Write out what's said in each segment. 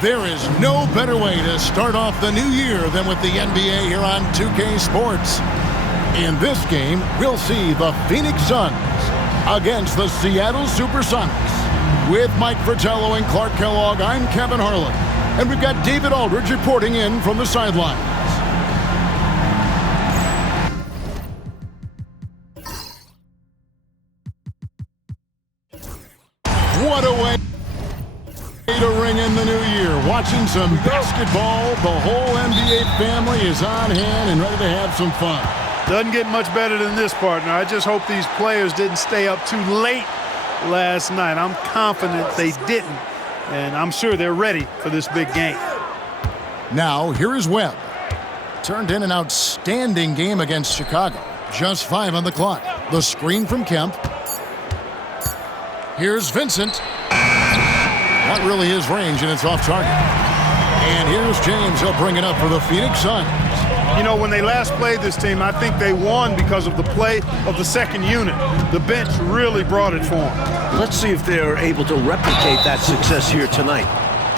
There is no better way to start off the new year than with the NBA here on 2K Sports. In this game, we'll see the Phoenix Suns against the Seattle SuperSonics. With Mike Fratello and Clark Kellogg, I'm Kevin Harlan. And we've got David Aldridge reporting in from the sidelines. What a way to ring in the new year. Watching some basketball, the whole NBA family is on hand and ready to have some fun. Doesn't get much better than this, partner. I just hope these players didn't stay up too late last night. I'm confident they didn't, and I'm sure they're ready for this big game. Now, here is Webb. Turned in an outstanding game against Chicago. Just 5 on the clock. The screen from Kemp. Here's Vincent. Not really his range, and it's off target. And here's James. He'll bring it up for the Phoenix Suns. You know, when they last played this team, I think they won because of the play of the second unit. The bench really brought it for them. Let's see if they're able to replicate that success here tonight.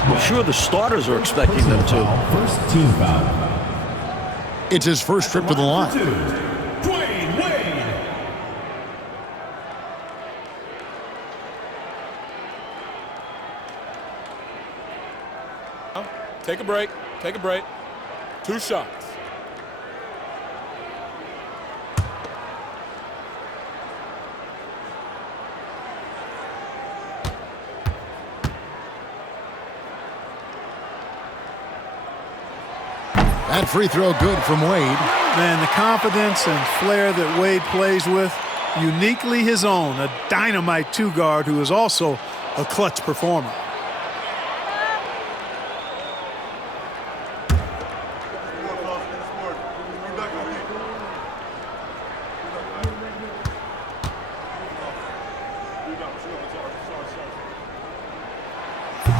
I'm sure the starters are expecting them to. First team foul. It's his first trip to the line. Take a break. Take a break. 2 shots. That free throw good from Wade. Man, the confidence and flair that Wade plays with, uniquely his own. A dynamite two-guard who is also a clutch performer.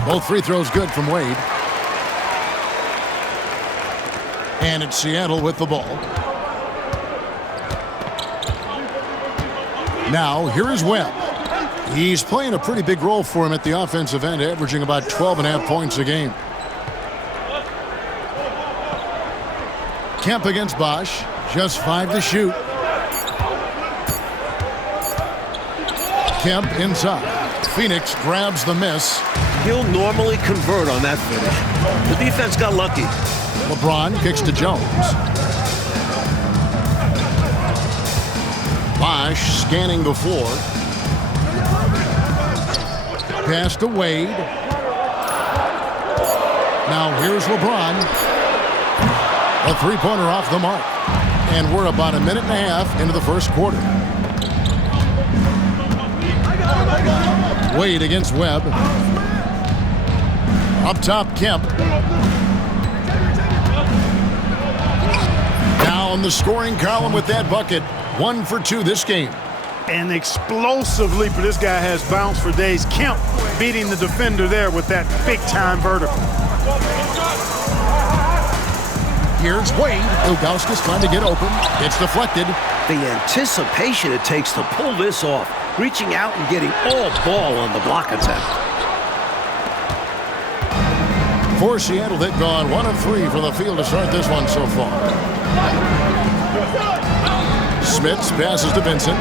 Both free throws good from Wade. And it's Seattle with the ball. Now, here is Webb. He's playing a pretty big role for him at the offensive end, averaging about 12.5 points a game. Kemp against Bosch. Just 5 to shoot. Kemp inside. Phoenix grabs the miss. He'll normally convert on that finish. The defense got lucky. LeBron kicks to Jones. Bosch scanning the floor. Pass to Wade. Now here's LeBron. A three-pointer off the mark. And we're about a minute and a half into the first quarter. Wade against Webb. Up top, Kemp. Down the scoring column with that bucket. 1 for 2 this game. An explosive leaper. This guy has bounce for days. Kemp beating the defender there with that big-time vertical. Here's Wade. Ilgauskas trying to get open. It's deflected. The anticipation it takes to pull this off, reaching out and getting all ball on the block attempt. For Seattle, they've gone 1 of 3 from the field to start this one so far. Smits passes to Vincent.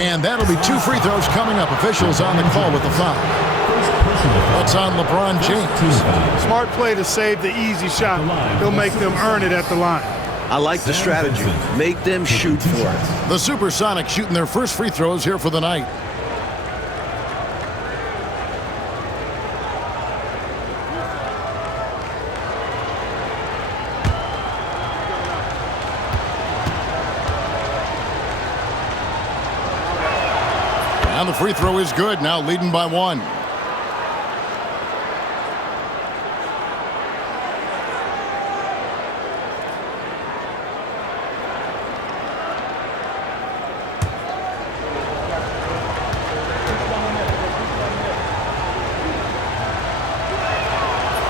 And that'll be 2 free throws coming up. Officials on the call with the foul. That's on LeBron James. Smart play to save the easy shot. He'll make them earn it at the line. I like the strategy. Make them shoot for it. The SuperSonics shooting their first free throws here for the night. And the free throw is good, now leading by 1.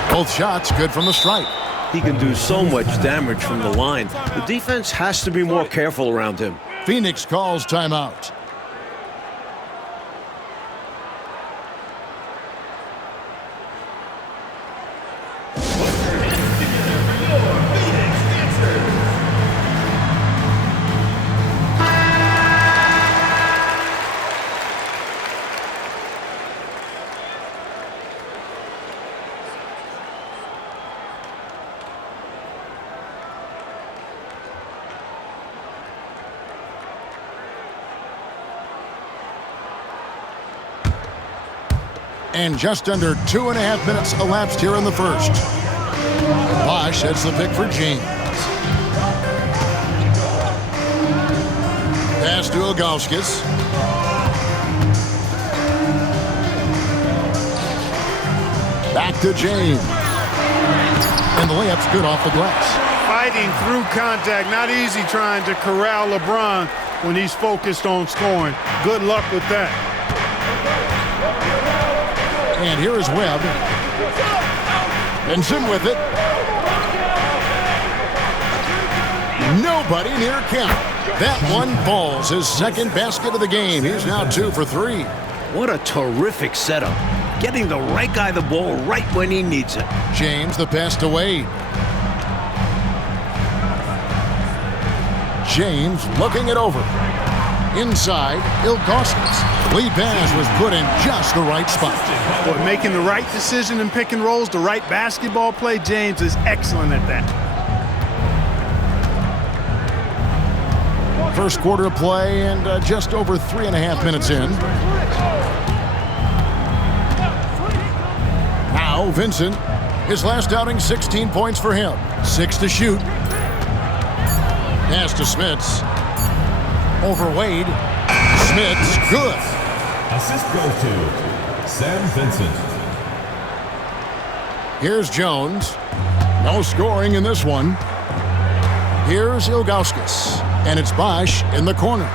Both shots good from the stripe. He can do so much damage from the line. The defense has to be more careful around him. Phoenix calls timeout. And just under 2.5 minutes elapsed here in the first. Bosch heads the pick for James. Pass to Ilgauskas. Back to James. And the layup's good off the glass. Fighting through contact. Not easy trying to corral LeBron when he's focused on scoring. Good luck with that. And here is Webb. Benson with it. Nobody near Kemp. That one falls. His second basket of the game. He's now 2 for 3. What a terrific setup. Getting the right guy the ball right when he needs it. James, the pass to Wade. James looking it over. Inside, Ilgauskas. Lead pass was put in just the right spot. Boy, making the right decision in pick and rolls, the right basketball play, James is excellent at that. First quarter of play and just over 3.5 minutes in. Now Vincent, his last outing, 16 points for him. 6 to shoot. Pass to Smits. Over Wade. Smits, good. Assist goes to Sam Vincent. Here's Jones. No scoring in this one. Here's Ilgauskas. And it's Bosch in the corner.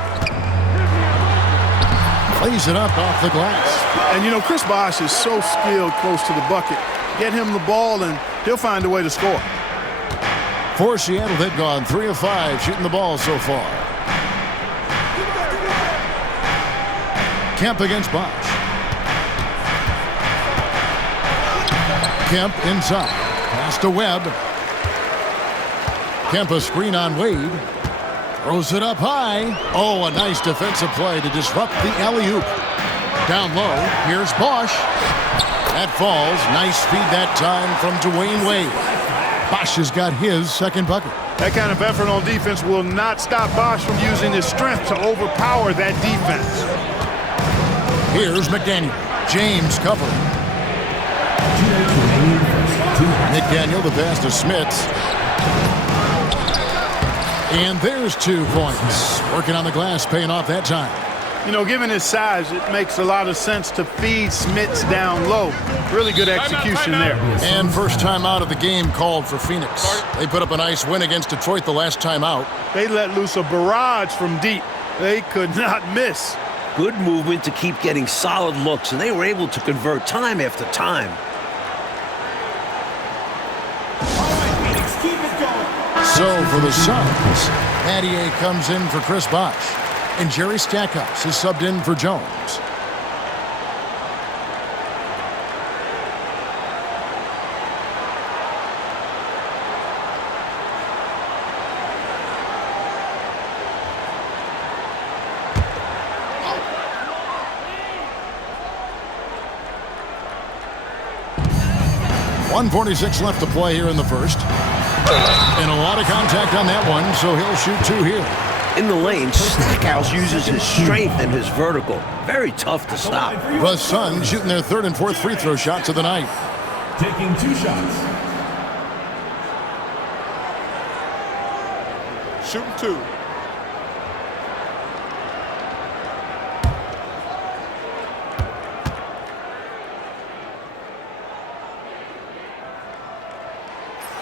Plays it up off the glass. And you know, Chris Bosch is so skilled close to the bucket. Get him the ball and he'll find a way to score. For Seattle, they've gone 3 of 5 shooting the ball so far. Kemp against Bosch. Kemp inside. Pass to Webb. Kemp a screen on Wade. Throws it up high. Oh, a nice defensive play to disrupt the alley-oop. Down low, here's Bosch. That falls. Nice feed that time from Dwayne Wade. Bosch has got his second bucket. That kind of effort on defense will not stop Bosch from using his strength to overpower that defense. Here's McDaniel. James covering. McDaniel, the pass to Smits. And there's 2 points. Working on the glass, paying off that time. You know, given his size, it makes a lot of sense to feed Smits down low. Really good execution there. And first time out of the game called for Phoenix. They put up a nice win against Detroit the last time out. They let loose a barrage from deep. They could not miss. Good movement to keep getting solid looks, and they were able to convert time after time. So for the Suns, Adier comes in for Chris Bosch, and Jerry Stackhouse is subbed in for Jones. .146 left to play here in the first. And a lot of contact on that one, so he'll shoot 2 here. In the lane, Stackhouse uses his strength and his vertical. Very tough to stop. The Suns shooting their 3rd and 4th free throw shots of the night. Taking 2 shots. Shooting 2.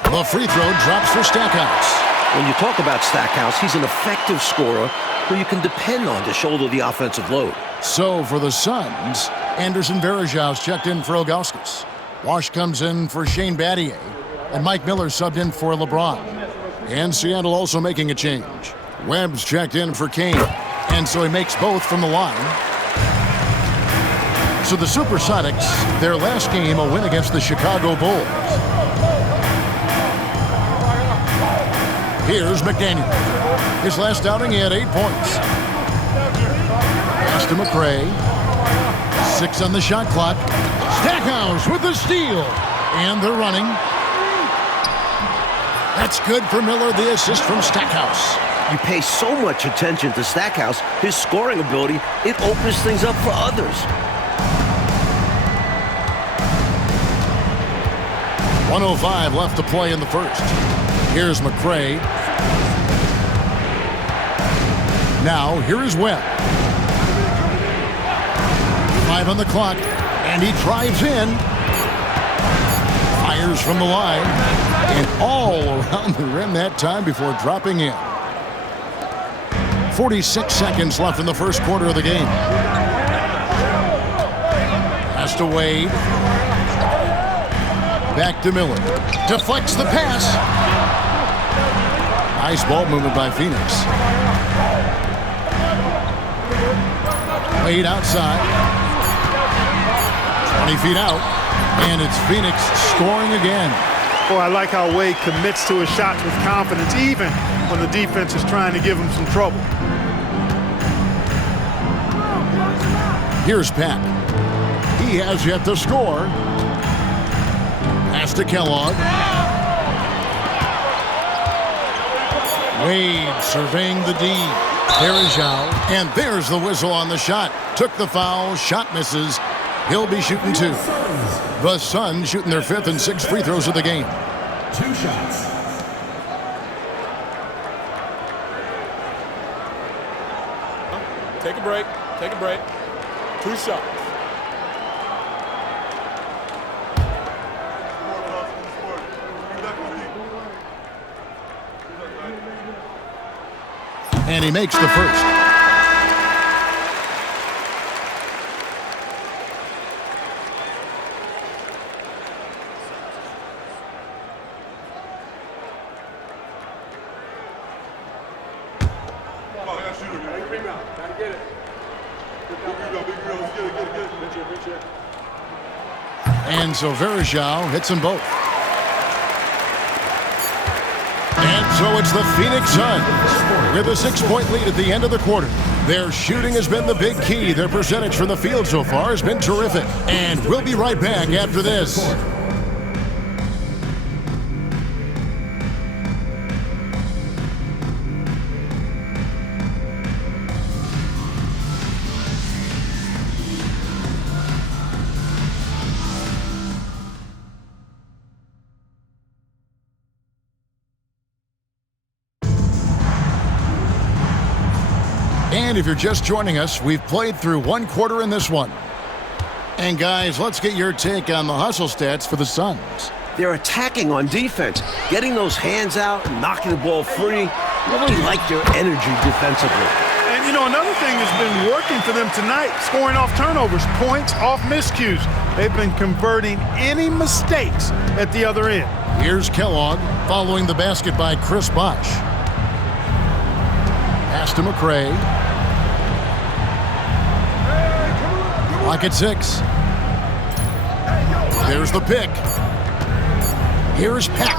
The free throw drops for Stackhouse. When you talk about Stackhouse, he's an effective scorer who you can depend on to shoulder the offensive load. So for the Suns, Anderson Varejau's checked in for Ilgauskas. Wash comes in for Shane Battier. And Mike Miller subbed in for LeBron. And Seattle also making a change. Webb's checked in for Kane. And so he makes both from the line. So the SuperSonics, their last game, a win against the Chicago Bulls. Here's McDaniel. His last outing, he had 8 points. Pass to McRae. 6 on the shot clock. Stackhouse with the steal. And they're running. That's good for Miller, the assist from Stackhouse. You pay so much attention to Stackhouse, his scoring ability, it opens things up for others. 1:05 left to play in the first. Here's McCray. Now, here is Webb. 5 on the clock, and he drives in. Fires from the line, and all around the rim that time before dropping in. 46 seconds left in the first quarter of the game. Pass to Wade. Back to Miller. Deflects the pass. Nice ball movement by Phoenix. Wade outside. 20 feet out. And it's Phoenix scoring again. Boy, I like how Wade commits to his shots with confidence, even when the defense is trying to give him some trouble. Here's Pat. He has yet to score. Pass to Kellogg. Wade surveying the D. There is Zhao. And there's the whistle on the shot. Took the foul. Shot misses. He'll be shooting 2. The Suns shooting their 5th and 6th free throws of the game. 2 shots. Take a break. Take a break. 2 shots. And he makes the first. And so Verajao hits them both. And so it's the Phoenix Suns with a 6-point lead at the end of the quarter. Their shooting has been the big key. Their percentage from the field so far has been terrific. And we'll be right back after this. And if you're just joining us, we've played through 1 quarter in this one. And guys, let's get your take on the hustle stats for the Suns. They're attacking on defense, getting those hands out and knocking the ball free. Really like their energy defensively. And, you know, another thing that's been working for them tonight, scoring off turnovers, points off miscues. They've been converting any mistakes at the other end. Here's Kellogg following the basket by Chris Bosh. Pass to McCray. Clock at 6. There's the pick. Here's Pack.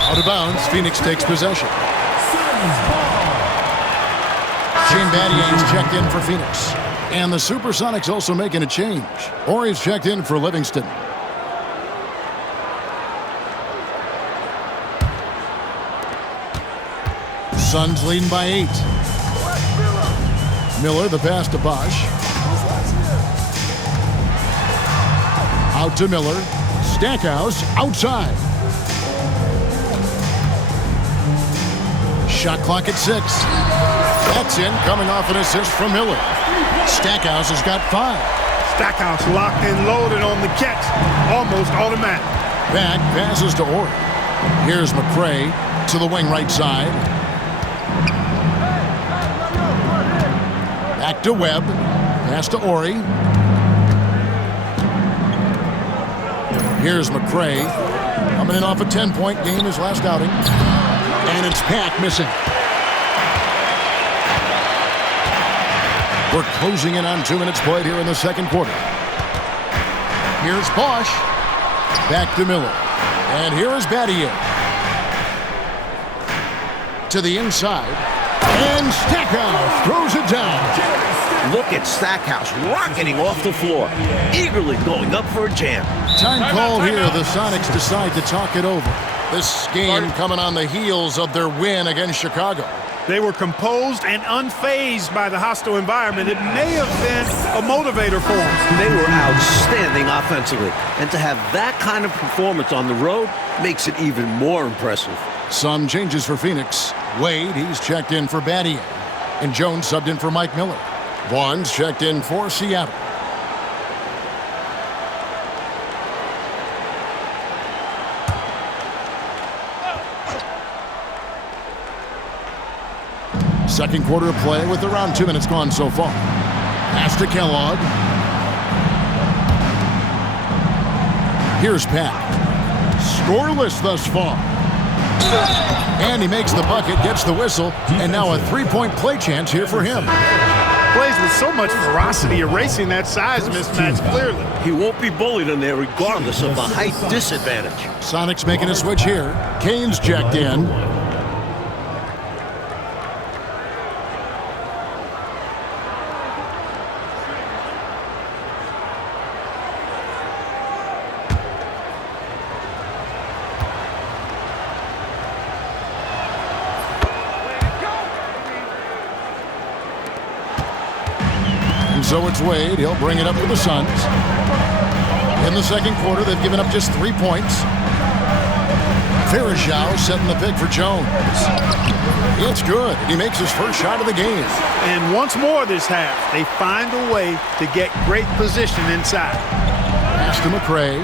Out of bounds, Phoenix takes possession. Shane Battier checked in for Phoenix. And the SuperSonics also making a change. Horry's checked in for Livingston. Suns leading by 8. Miller, the pass to Bosh. Out to Miller. Stackhouse outside. Shot clock at 6. That's in, coming off an assist from Miller. Stackhouse has got 5. Stackhouse locked and loaded on the catch. Almost automatic. Back passes to Ori. Here's McCray to the wing right side. Back to Webb. Pass to Ori. Here's McCray. Coming in off a 10-point game his last outing. And it's Pack missing. We're closing in on 2 minutes played here in the second quarter. Here's Bosh. Back to Miller. And here is Battier. To the inside. And Stackhouse throws it down. Look at Stackhouse rocketing off the floor, eagerly going up for a jam. Time call here. The Sonics decide to talk it over. This game coming on the heels of their win against Chicago. They were composed and unfazed by the hostile environment. It may have been a motivator for them. They were outstanding offensively, and to have that kind of performance on the road makes it even more impressive. Some changes for Phoenix. Wade, he's checked in for Battier. And Jones subbed in for Mike Miller. Vaughn's checked in for Seattle. Second quarter of play with around 2 minutes gone so far. Pass to Kellogg. Here's Pat. Scoreless thus far. And he makes the bucket, gets the whistle, and now a three-point play chance here for him. Plays with so much ferocity, erasing that size mismatch clearly. He won't be bullied in there regardless of the height disadvantage. Sonics making a switch here. Kane's checked in. So it's Wade. He'll bring it up for the Suns. In the second quarter, they've given up just 3 points. Varejao setting the pick for Jones. It's good. He makes his first shot of the game. And once more this half, they find a way to get great position inside. Pass to McRae.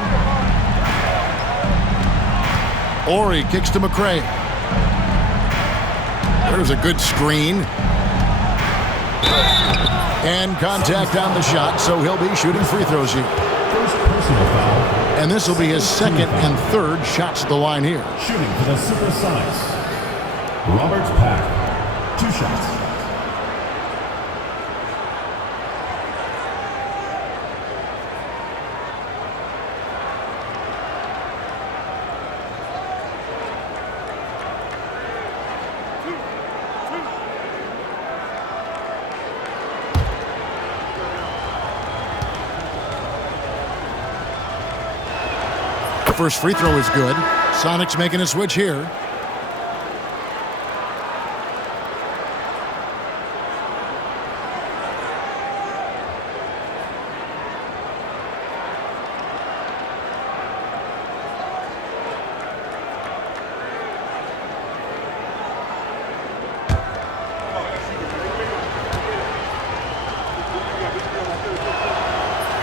Ori kicks to McRae. There's a good screen. And contact on the shot, so he'll be shooting free throws here. First personal foul. And this will be his second and third shots at the line here. Shooting for the SuperSonics. Robert Pack. 2 shots. First free throw is good. Sonics making a switch here.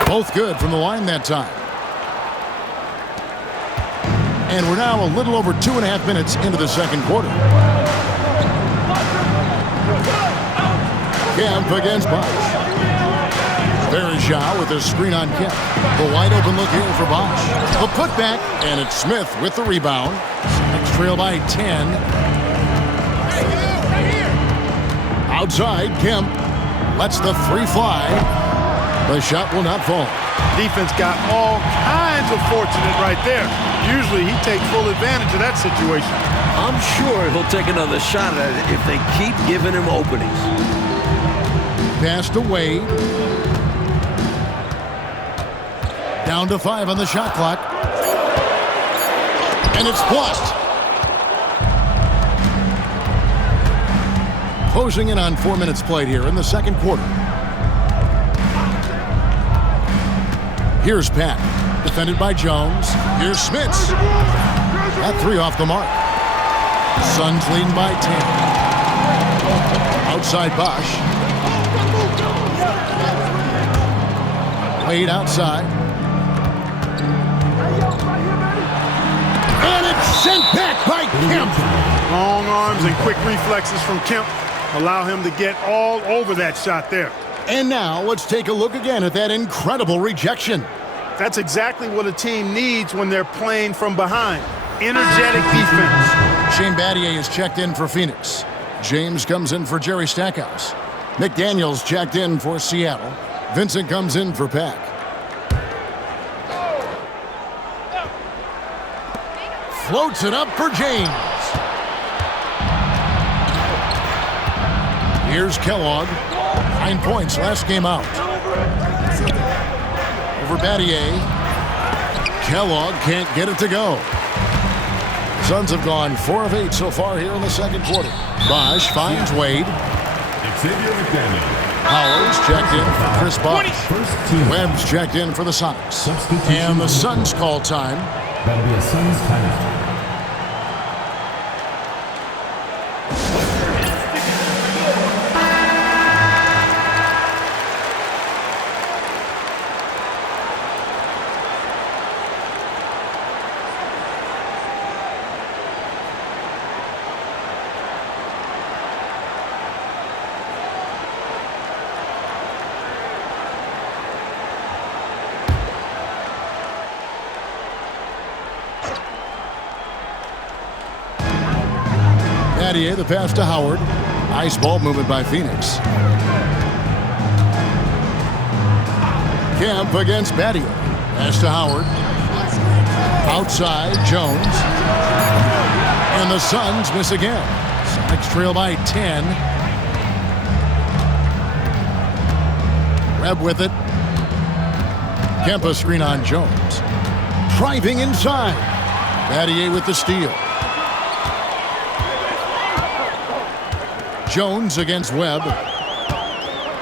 Both good from the line that time. And we're now a little over 2.5 minutes into the second quarter. Kemp against Bosch. Varejao with a screen on Kemp. The wide open look here for Bosch. The putback, and it's Smith with the rebound. Sonics trail by 10. Outside, Kemp lets the three fly. The shot will not fall. Defense got all kinds of fortunate right there. Usually he takes full advantage of that situation. I'm sure he'll take another shot at it if they keep giving him openings. Pass to Wade. Down to 5 on the shot clock. And it's blocked. Closing in on 4 minutes played here in the second quarter. Here's Pat, defended by Jones. Here's Smits. That three off the mark. Suns leading by 10. Outside Bosch. Wade outside. And it's sent back by Kemp. Long arms and quick reflexes from Kemp allow him to get all over that shot there. And now let's take a look again at that incredible rejection. That's exactly what a team needs when they're playing from behind. Energetic defense. Shane Battier is checked in for Phoenix. James comes in for Jerry Stackhouse. McDaniels checked in for Seattle. Vincent comes in for Pack. Floats it up for James. Here's Kellogg. 9 points last game out. Over Battier. Kellogg can't get it to go. Suns have gone 4 of 8 so far here in the second quarter. Bosch finds Wade. Xavier McDaniel. Howard's checked in for Chris Bosch. First team. Webb's checked in for the Sonics. Substitution. And the Suns call time. That'll be a Suns timeout. The pass to Howard. Nice ball movement by Phoenix. Kemp against Battier. Pass to Howard. Outside, Jones. And the Suns miss again. Sonics trail by 10. Webb with it. Kemp a screen on Jones. Driving inside. Battier with the steal. Jones against Webb.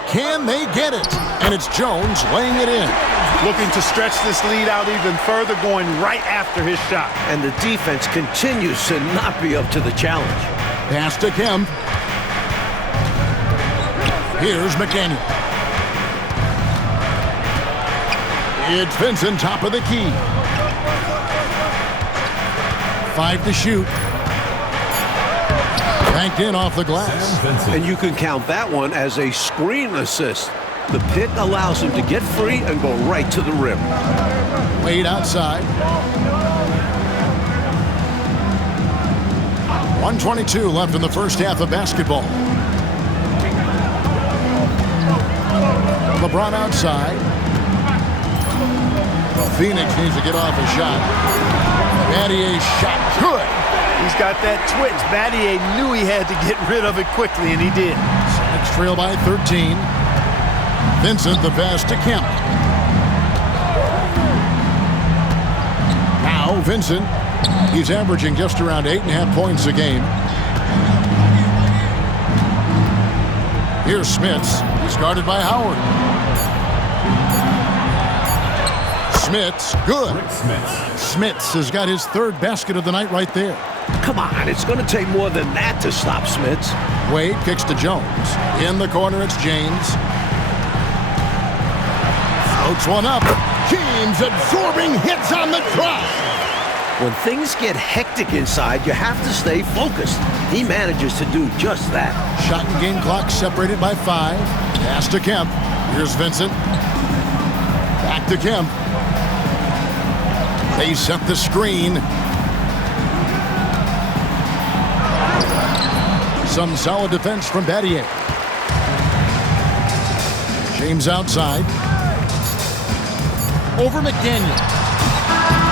Can they get it? And it's Jones laying it in. Looking to stretch this lead out even further, going right after his shot. And the defense continues to not be up to the challenge. Pass to Kemp. Here's McDaniel. It's Vincent, top of the key. 5 to shoot. Banked in off the glass. And you can count that one as a screen assist. The pick allows him to get free and go right to the rim. Wade outside. 1:22 left in the first half of basketball. LeBron outside. Phoenix needs to get off a shot. Battier's shot good. He's got that twitch. Battier knew he had to get rid of it quickly, and he did. Sonics trail by 13. Vincent the pass to Kemp. Now Vincent. He's averaging just around 8.5 points a game. Here's Smits. He's guarded by Howard. Smits, good. Smits has got his third basket of the night right there. Come on, it's going to take more than that to stop Smits. Wade kicks to Jones. In the corner, it's James. Floats one up. James absorbing hits on the drop. When things get hectic inside, you have to stay focused. He manages to do just that. Shot and game clock separated by 5. Pass to Kemp. Here's Vincent. Back to Kemp. They set the screen. Some solid defense from Battier. James outside. Over McDaniel.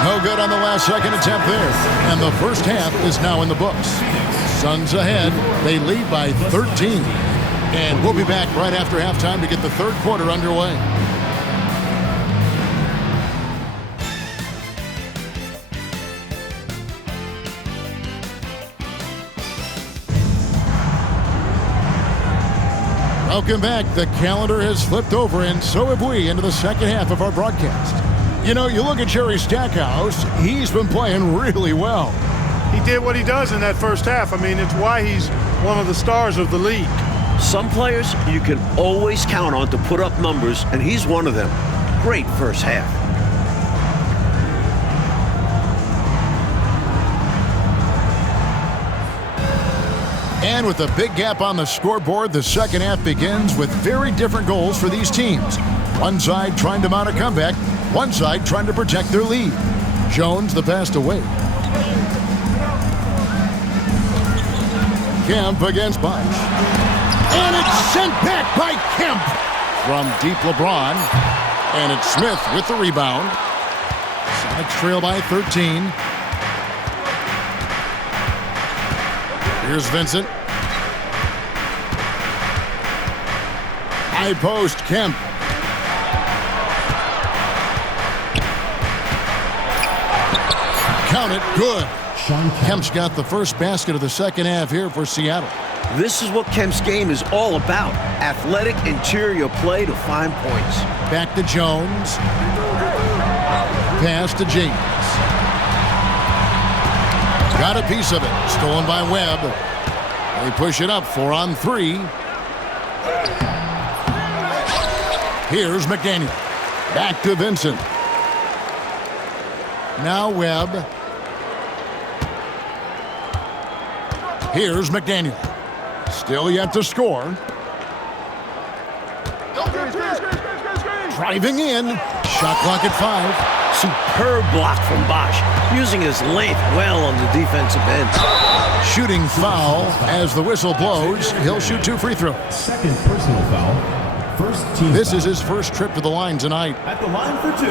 No good on the last second attempt there. And the first half is now in the books. Suns ahead. They lead by 13. And we'll be back right after halftime to get the third quarter underway. Welcome back. The calendar has flipped over, and so have we, into the second half of our broadcast. You know, you look at Jerry Stackhouse, he's been playing really well. He did what he does in that first half. I mean, it's why he's one of the stars of the league. Some players you can always count on to put up numbers, and he's one of them. Great first half. And with a big gap on the scoreboard, the second half begins with very different goals for these teams. One side trying to mount a comeback, one side trying to protect their lead. Jones the pass to Wade. Kemp against Bosch. And it's sent back by Kemp from deep LeBron. And it's Smith with the rebound. Sonics trail by 13. Here's Vincent. High post, Kemp. Count it, good. Sean Kemp. Kemp's got the first basket of the second half here for Seattle. This is what Kemp's game is all about. Athletic interior play to find points. Back to Jones. Pass to James. Got a piece of it. Stolen by Webb. They push it up 4 on 3. Here's McDaniel. Back to Vincent. Now Webb. Here's McDaniel. Still yet to score. Driving in. Shot clock at 5. Superb block from Bosch, using his length well on the defensive end. Shooting foul as the whistle blows. He'll shoot 2 free throws. Second personal foul. First team This foul. is his first trip to the line tonight. At the line for 2,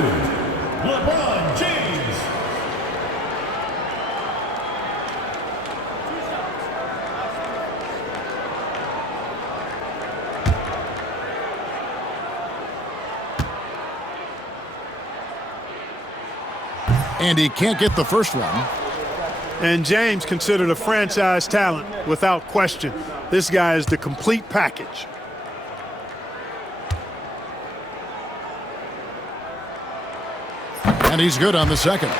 LeBron James. And he can't get the first one. And James considered a franchise talent without question. This guy is the complete package. And he's good on the second.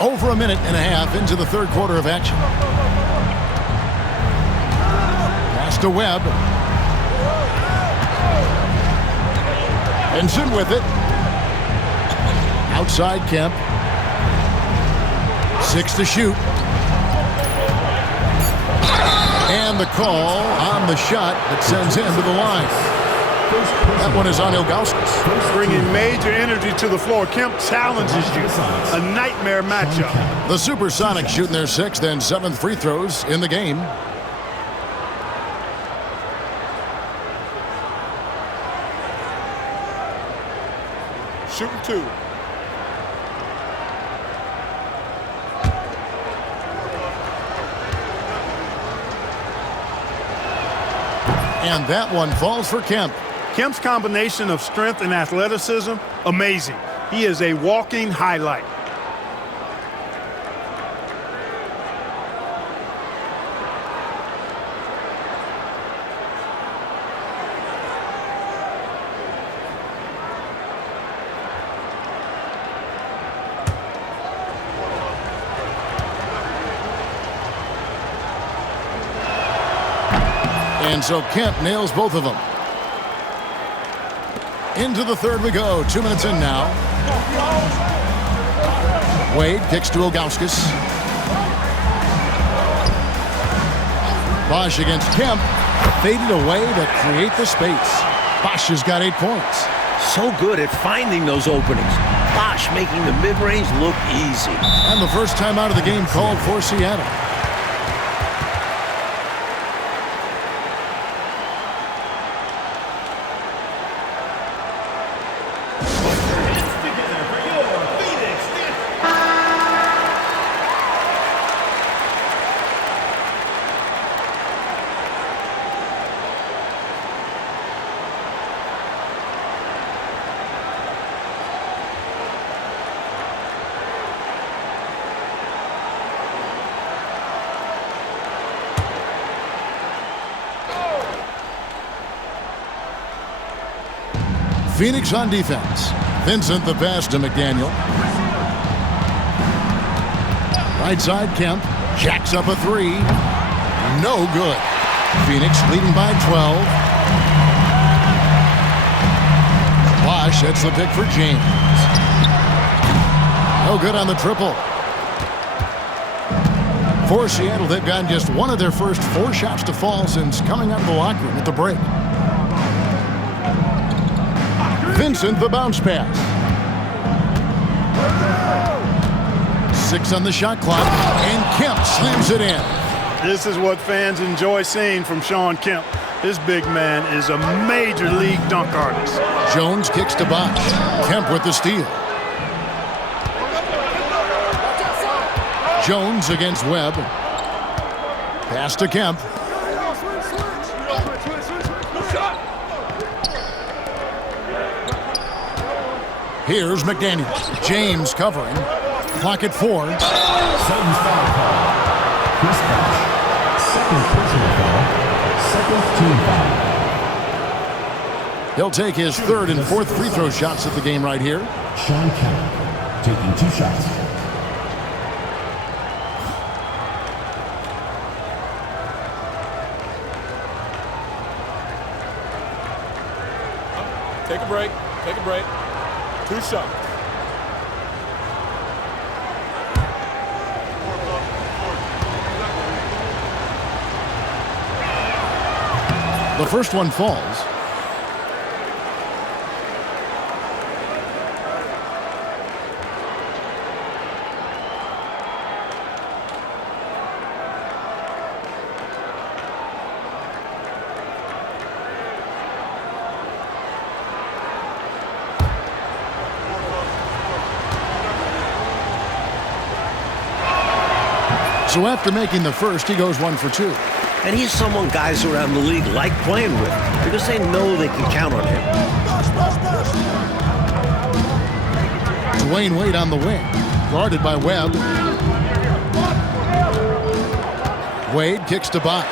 Over a minute and a half into the third quarter of action. Pass to Webb. Vincent with it. Outside Kemp. 6 to shoot. And the call on the shot that sends him to the line. That one is on Ilgauskas. Bringing major energy to the floor. Kemp challenges you. A nightmare matchup. The SuperSonics shooting their 6th and 7th free throws in the game. Shooting 2. And that one falls for Kemp. Kemp's combination of strength and athleticism, amazing. He is a walking highlight. And so Kemp nails both of them. Into the third we go. 2 minutes in now. Wade kicks to Ilgauskas. Bosch against Kemp. Faded away to create the space. Bosch has got 8 points. So good at finding those openings. Bosch making the mid-range look easy. And the first time out of the game called for Seattle. Phoenix on defense. Vincent the pass to McDaniel. Right side Kemp. Jacks up a 3. No good. Phoenix leading by 12. Bosch hits the pick for James. No good on the triple. For Seattle, they've gotten just one of their first 4 shots to fall since coming out of the locker room at the break. Vincent the bounce pass. 6 on the shot clock, and Kemp slams it in. This is what fans enjoy seeing from Sean Kemp. This big man is a major league dunk artist. Jones kicks to Bosch. Kemp with the steal. Jones against Webb. Pass to Kemp. Here's McDaniel. James covering. Clock at 4. Sutton's foul call. Chris Bosh. Second personal foul. Second team foul. He'll take his third and fourth free throw shots at the game right here. Sean Kelly taking 2 shots. Take a break. Take a break. 2 shots. The first one falls. So after making the first, he goes 1 for 2. And he's someone guys around the league like playing with because they know they can count on him. Dwayne Wade on the wing, guarded by Webb. Wade kicks to Bosh.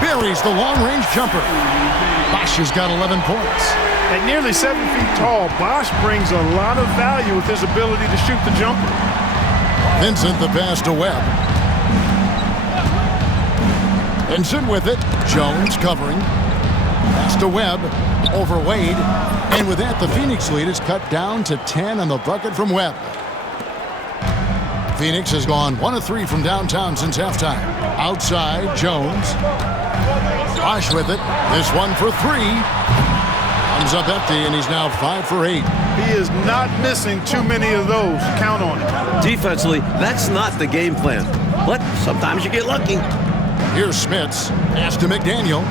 Buries the long-range jumper. Bosh has got 11 points. At nearly 7 feet tall, Bosh brings a lot of value with his ability to shoot the jumper. Vincent the pass to Webb. Vincent with it. Jones covering. Pass to Webb. Over Wade. And with that, the Phoenix lead is cut down to 10 on the bucket from Webb. Phoenix has gone 1 of 3 from downtown since halftime. Outside, Jones. Bosh with it. This one for 3. Comes up empty, and he's now 5 for 8. He is not missing too many of those. Count on it. Defensively, that's not the game plan. But sometimes you get lucky. Here's Smits. Pass to McDaniel.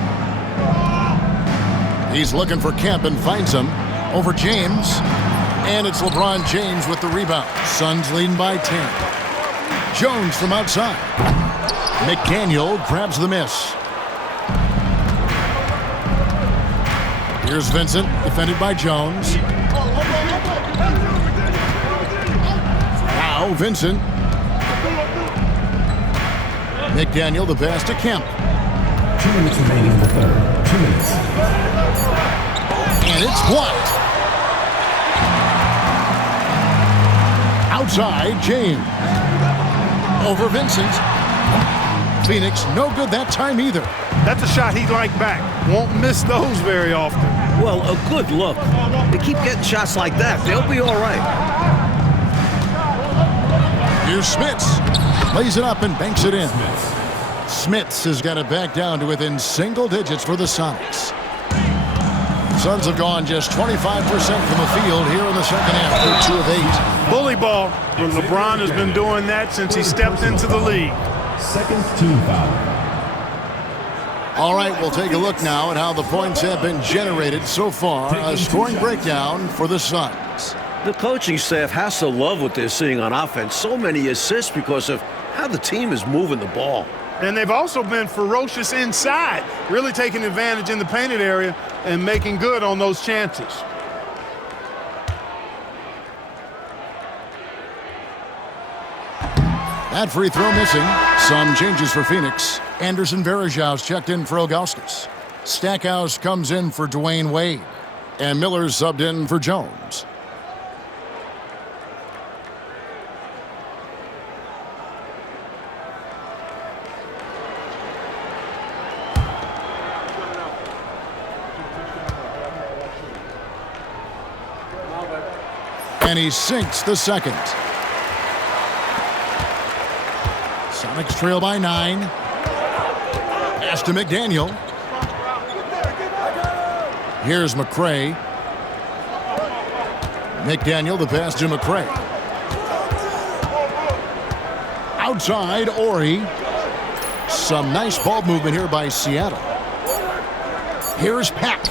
He's looking for Kemp and finds him. Over James. And it's LeBron James with the rebound. Suns leading by 10. Jones from outside. McDaniel grabs the miss. Here's Vincent, defended by Jones. Now Vincent. McDaniel, the pass to Kemp. 2 minutes remaining in the third. 2 minutes. And it's blocked. Outside, James. Over Vincent. Phoenix, no good that time either. That's a shot he'd like back. Won't miss those very often. Well, a good look. They keep getting shots like that. They'll be all right. Here's Smits. Lays it up and banks it in. Smits has got it back down to within single digits for the Sonics. Suns have gone just 25% from the field here in the second half. They're 2 of 8. Bully ball. But LeBron has been doing that since he stepped into the league. Second team foul. All right, we'll take a look now at how the points have been generated so far. A scoring breakdown for the Suns. The coaching staff has to love what they're seeing on offense. So many assists because of how the team is moving the ball. And they've also been ferocious inside, really taking advantage in the painted area and making good on those chances. That free throw missing. Some changes for Phoenix. Anderson Varejau's checked in for Augustus. Stackhouse comes in for Dwayne Wade. And Miller's subbed in for Jones. And he sinks the second. Sonics trail by 9. Pass to McDaniel. Here's McCray. McDaniel, the pass to McCray. Outside, Ori. Some nice ball movement here by Seattle. Here's Pack.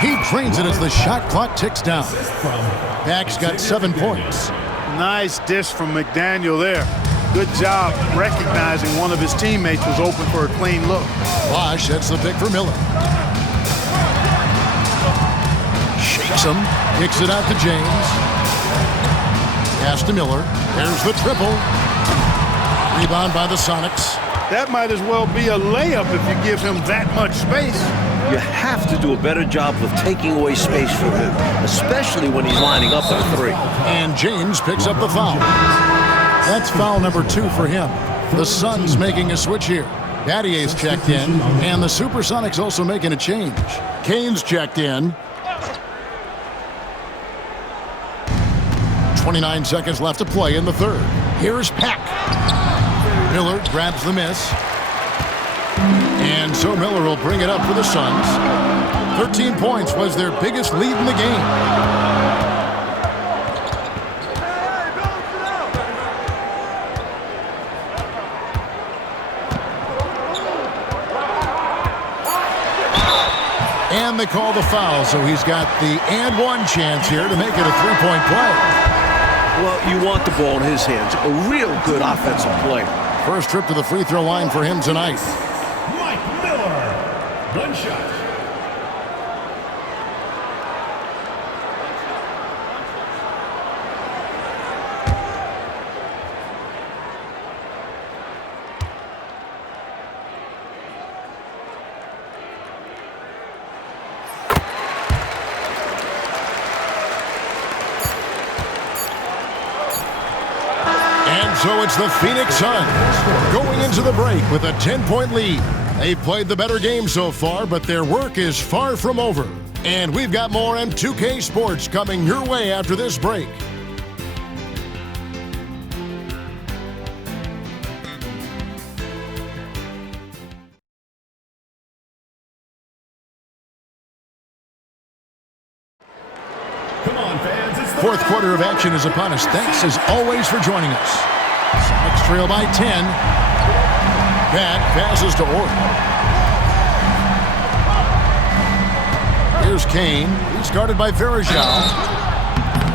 He drains it as the shot clock ticks down. Pack's got 7 points. Nice dish from McDaniel there. Good job recognizing one of his teammates was open for a clean look. Bosh, that's the pick for Miller. Shakes him. Kicks it out to James. Pass to Miller. There's the triple. Rebound by the Sonics. That might as well be a layup if you give him that much space. You have to do a better job of taking away space from him, especially when he's lining up at a three. And James picks up the foul. That's foul number 2 for him. The Suns making a switch here. Battier's checked in, and the SuperSonics also making a change. Kane's checked in. 29 seconds left to play in the third. Here's Peck. Miller grabs the miss. And so Miller will bring it up for the Suns. 13 points was their biggest lead in the game. And they call the foul, so he's got the and one chance here to make it a three-point play. Well, you want the ball in his hands. A real good offensive play. First trip to the free throw line for him tonight. One shot. And so it's the Phoenix Suns going into the break with a 10-point lead. They've played the better game so far, but their work is far from over. And we've got more M2K Sports coming your way after this break. Come on, fans. It's the Fourth quarter of action is upon us. Thanks as always for joining us. Sonics trail by 10. That passes to Orton. Here's Kane. He's guarded by Verajao.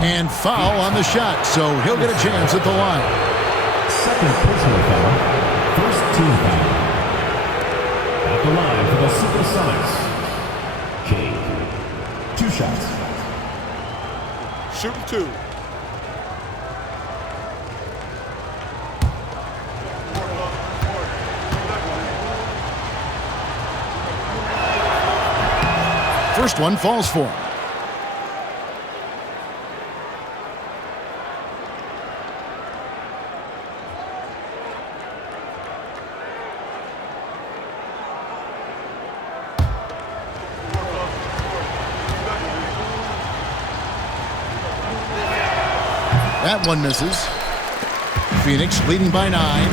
And foul on the shot, so he'll get a chance at the line. second personal foul. First team foul. At the line for the SuperSonics. Kane. 2 shots. Shooting 2. First one falls for him. That one misses. Phoenix leading by 9.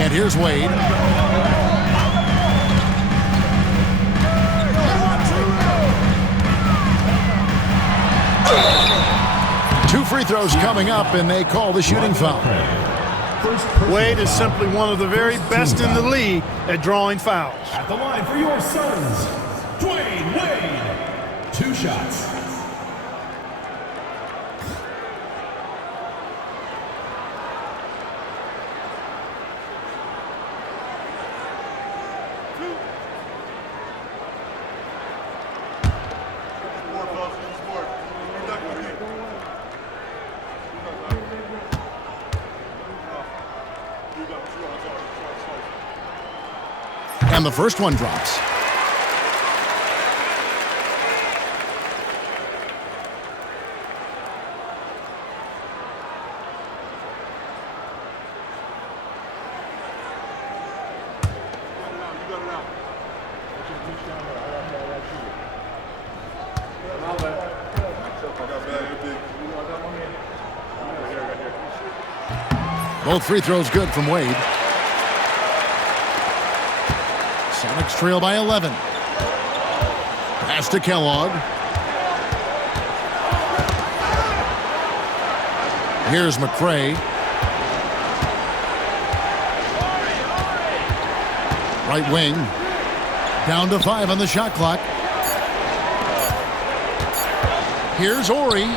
And here's Wade. Two free throws coming up, and they call the shooting foul. Wade is simply one of the very best in the league at drawing fouls. At the line for your Suns, Dwayne Wade. 2 shots. And the first one drops. Both free throws good from Wade. Sonics trail by 11. Pass to Kellogg. Here's McCray. Right wing. Down to 5 on the shot clock. Here's Ori.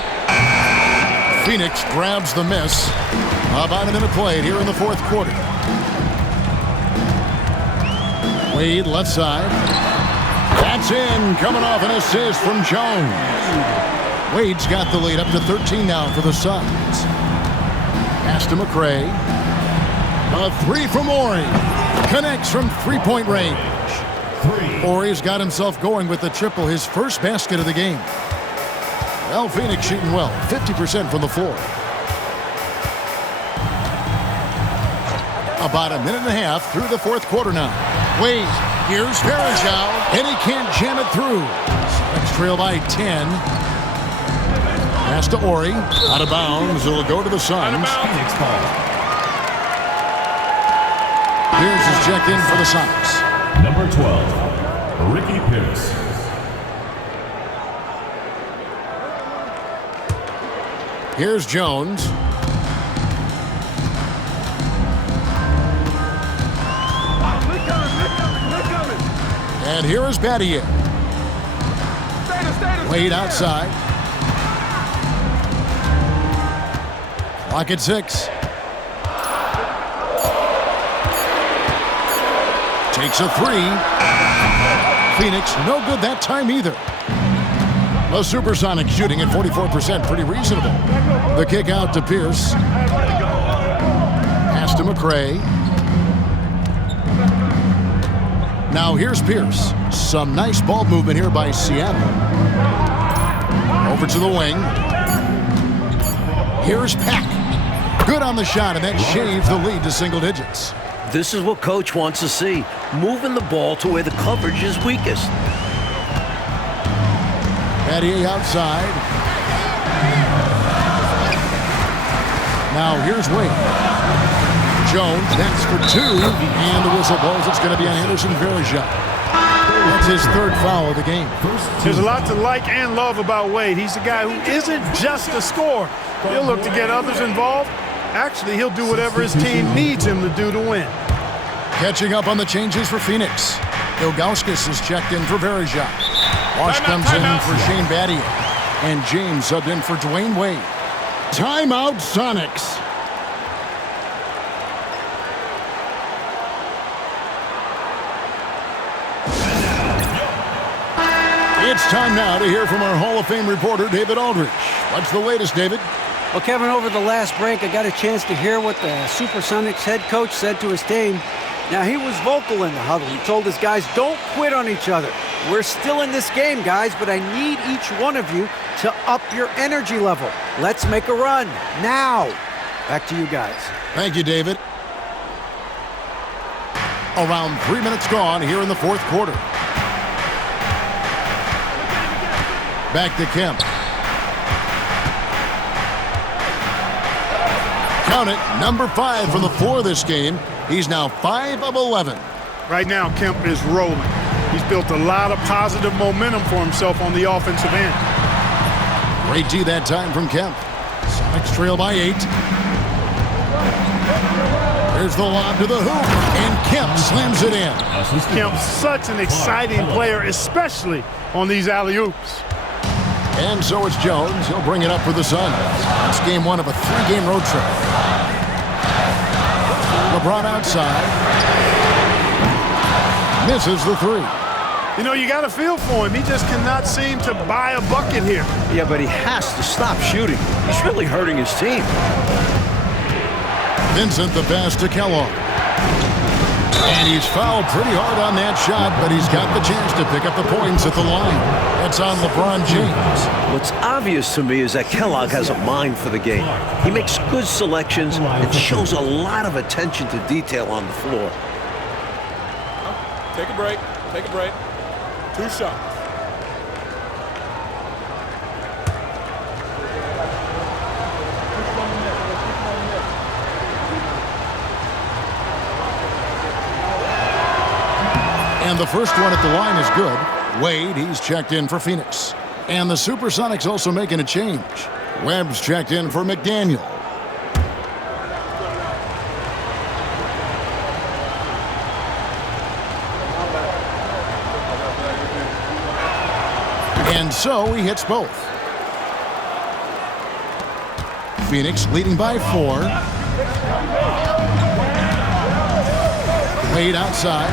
Phoenix grabs the miss. About a minute played here in the fourth quarter. Wade left side. That's in, coming off an assist from Jones. Wade's got the lead up to 13 now for the Suns. Pass to McRae. A three from Ori. Connects from three-point range. Ori's got himself going with the triple, his first basket of the game. Well, Phoenix shooting well, 50% from the floor. About a minute and a half through the fourth quarter now. Wade, here's Varejao, and he can't jam it through. Let's trail by 10. Pass to Ori, out of bounds. It'll go to the Suns. Phoenix ball. Pierce is checked in for the Sonics. Number 12, Ricky Pierce. Here's Jones. And here is Battier. Wade outside. Clock at 6. Takes a three. Phoenix, no good that time either. The SuperSonics shooting at 44%, pretty reasonable. The kick out to Pierce. Pass to McRae. Now here's Pierce. Some nice ball movement here by Seattle. Over to the wing. Here's Pack. Good on the shot, and that shaves the lead to single digits. This is what Coach wants to see. Moving the ball to where the coverage is weakest. Battier outside. Now here's Wade. Jones, that's for 2. And the whistle blows. It's going to be on Anderson Varejao. That's his third foul of the game. There's a lot to like and love about Wade. He's a guy who isn't just a scorer. He'll look to get others involved. Actually, he'll do whatever his team needs him to do to win. Catching up on the changes for Phoenix. Ilgauskas is checked in for Varejao. Wash comes in for Shane Battier. And James subbed in for Dwayne Wade. Timeout, Sonics. It's time now to hear from our Hall of Fame reporter, David Aldridge. What's the latest, David? Well, Kevin, over the last break, I got a chance to hear what the SuperSonics head coach said to his team. Now, he was vocal in the huddle. He told his guys, don't quit on each other. We're still in this game, guys, but I need each one of you to up your energy level. Let's make a run now. Back to you guys. Thank you, David. Around 3 minutes gone here in the fourth quarter. Back to Kemp. Count it, number 5 from the floor this game. He's now 5 of 11. Right now, Kemp is rolling. He's built a lot of positive momentum for himself on the offensive end. Great D that time from Kemp. Sonics trail by 8. Here's the lob to the hoop, and Kemp slams it in. Kemp's such an exciting player, especially on these alley-oops. And so it's Jones. He'll bring it up for the Suns. It's game 1 of a 3-game road trip. Lebron outside. Misses the 3. You know, you got a feel for him. He just cannot seem to buy a bucket here. Yeah, but he has to stop shooting. He's really hurting his team. Vincent the pass to Kellogg. And he's fouled pretty hard on that shot, but he's got the chance to pick up the points at the line. That's on LeBron James. What's obvious to me is that Kellogg has a mind for the game. He makes good selections and shows a lot of attention to detail on the floor. Take a break. Take a break. 2 shots. And the first one at the line is good. Wade, he's checked in for Phoenix. And the SuperSonics also making a change. Webb's checked in for McDaniel. And so he hits both. Phoenix leading by 4. Wade outside.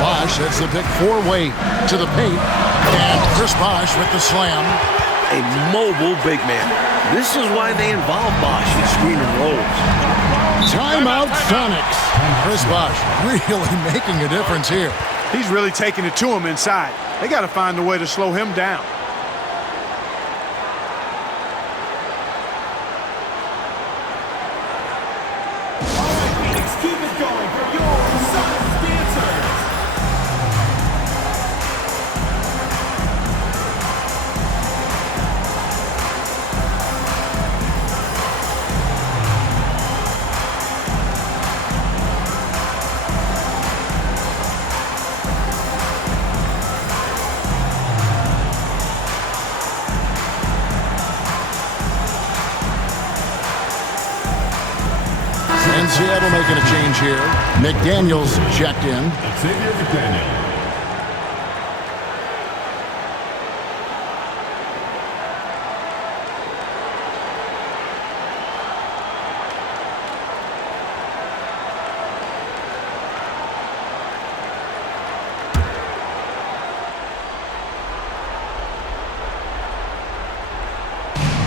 Bosch Sets the pick 4-way to the paint. And Chris Bosh with the slam. A mobile big man. This is why they involve Bosh in screen and rolls. Timeout Sonics. Chris Bosh really making a difference here. He's really taking it to him inside. They got to find a way to slow him down. And Seattle making a change here. McDaniels checked in. Xavier McDaniel.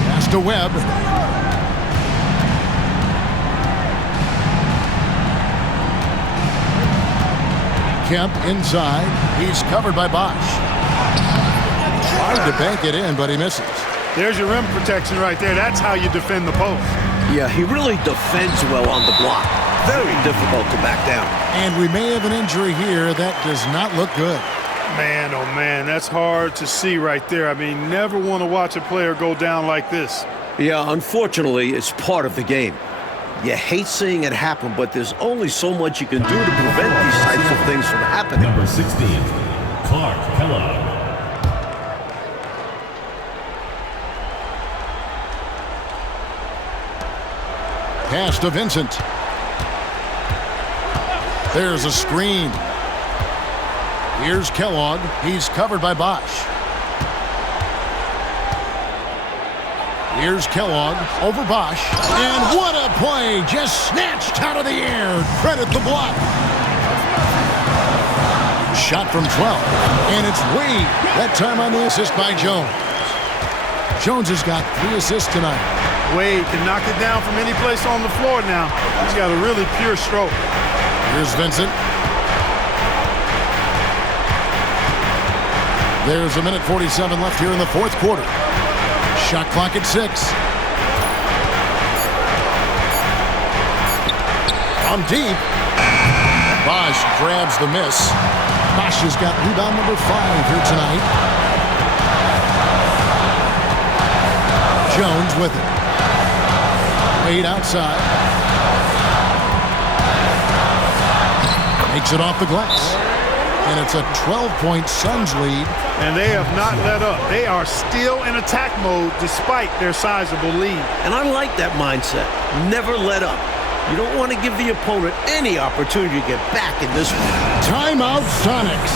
Pass to Webb. Kemp inside. He's covered by Bosh. Tried to bank it in, but he misses. There's your rim protection right there. That's how you defend the post. Yeah, he really defends well on the block. Very difficult to back down. And we may have an injury here. That does not look good. Man, oh man, that's hard to see right there. I mean, never want to watch a player go down like this. Yeah, unfortunately, it's part of the game. You hate seeing it happen, but there's only so much you can do to prevent these types of things from happening. Number 16, Clark Kellogg. Pass to Vincent. There's a screen. Here's Kellogg. He's covered by Bosh. Here's Kellogg over Bosh. And what a play! Just snatched out of the air. Credit the block. Shot from 12. And it's Wade. That time on the assist by Jones. Jones has got 3 assists tonight. Wade can knock it down from any place on the floor now. He's got a really pure stroke. Here's Vincent. There's a minute 47 left here in the fourth quarter. Shot clock at 6. On deep. Bosh grabs the miss. Bosh has got rebound number 5 here tonight. Jones with it. Wade outside. Makes it off the glass. And it's a 12-point Suns lead. And they have not let up. They are still in attack mode despite their sizable lead. And I like that mindset. Never let up. You don't want to give the opponent any opportunity to get back in this one. Timeout Sonics.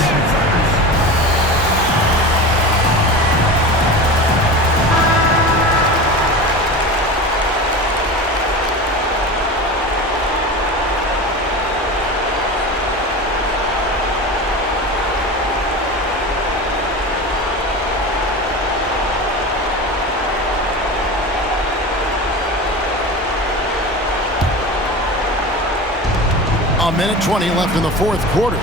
A minute 20 left in the fourth quarter.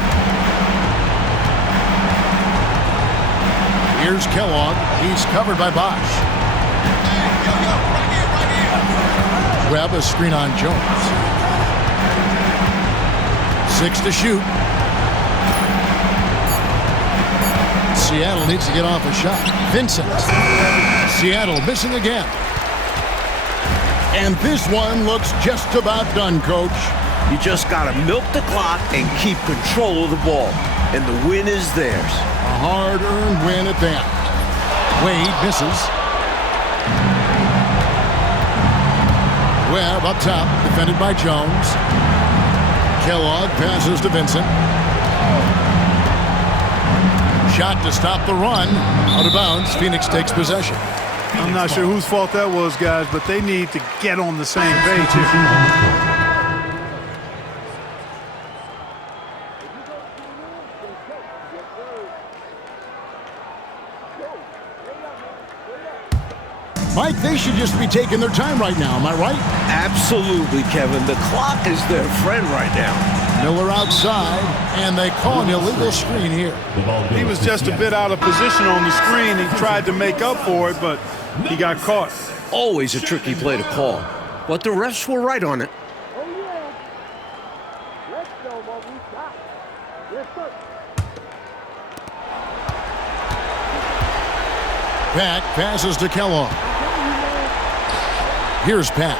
Here's Kellogg. He's covered by Bosh. Webb, a screen on Jones. 6 to shoot. Seattle needs to get off a shot. Vincent. Seattle missing again. And this one looks just about done, Coach. You just got to milk the clock and keep control of the ball. And the win is theirs. A hard-earned win at that. Wade misses. Webb up top, defended by Jones. Kellogg passes to Vincent. Shot to stop the run. Out of bounds. Phoenix takes possession. I'm not sure whose fault that was, guys, but they need to get on the same page here. Mike, they should just be taking their time right now, am I right? Absolutely, Kevin. The clock is their friend right now. Miller outside, and they call an illegal screen here. He was just a bit out of position on the screen. He tried to make up for it, but he got caught. Always a tricky play to call, but the refs were right on it. Pat passes to Kellogg. Here's Pat.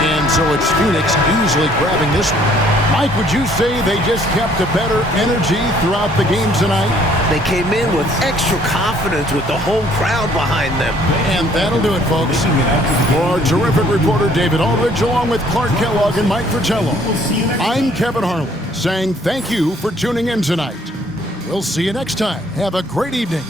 And so it's Phoenix easily grabbing this one. Mike, would you say they just kept a better energy throughout the game tonight? They came in with extra confidence with the home crowd behind them. And that'll do it, folks. For our terrific reporter, David Aldridge, along with Clark Kellogg and Mike Fratello, I'm Kevin Harlan, saying thank you for tuning in tonight. We'll see you next time. Have a great evening.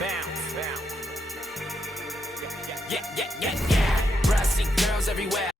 Bounce. Yeah. Brassy girls everywhere.